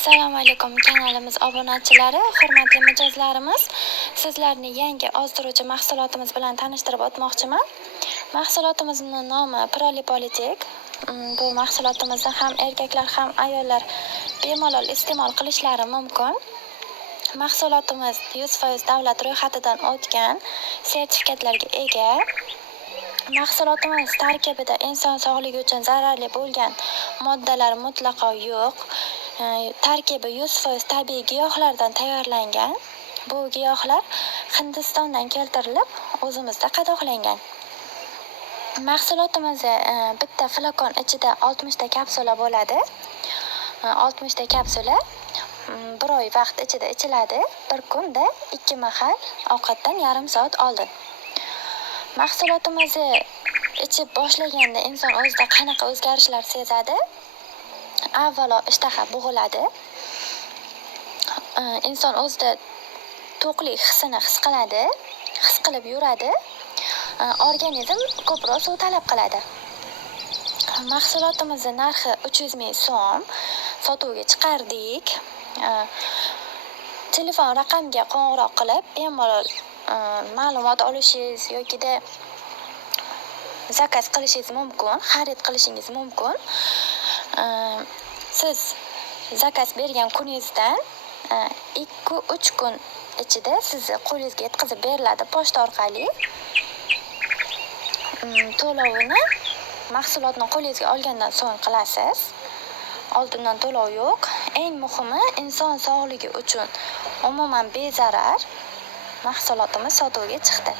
Assalomu alaykum kanalimiz obunachilari, hurmatli mijozlarimiz. Sizlarni yangi ozdiruvchi mahsulotimiz bilan tanishtirib o'tmoqchiman. Mahsulotimizning nomi Prolipolitik. Bu mahsulotimizni ham erkaklar ham ayollar bemalol iste'mol qilishlari mumkin. Mahsulotimiz 100% davlat ro'yxatidan o'tgan, sertifikatlarga ega. Mahsulotimiz tarkibida inson sog'ligi uchun zararli bo'lgan moddalar mutlaqo yo'q. Tarkibi 100% tabiiy giyohlardan tayyorlangan. Bu giyohlar Hindistondan keltirilib, o'zimizda qadoqlangan. Mahsulotimiz bitta flakon ichida 60 ta kapsula bo'ladi. 60 ta kapsula 1 oy vaqt ichida ichiladi. Bir kunda 2 mahal ovqatdan yarim soat oldin. Mahsulotimizni ichib boshlaganda inson o'zida qanaqa o'zgarishlar sezadi? Avvalo ishtaha bo'g'iladi. Inson o'zida to'qlik hissini his qiladi, his qilib yuradi. Organizm ko'proq suv talab qiladi. Mahsulotimizning narxi 300 ming so'm. Sotuvga chiqardik. Telefon raqamga qo'ng'iroq qilib, bemalol ma'lumot olishingiz yoki zakaz qilishingiz mumkin, xarid qilishingiz mumkin. Siz zakaz bergan kuningizdan 2-3 kun ichida sizni qo'lingizga yetkazib beriladi pochta orqali. To'lovini mahsulotni qo'lingizga olgandan so'ng qilasiz. Oldindan to'lov yo'q. Eng muhimi, inson sog'ligi uchun umuman bezarar mahsulotimiz sotuvga chiqdi.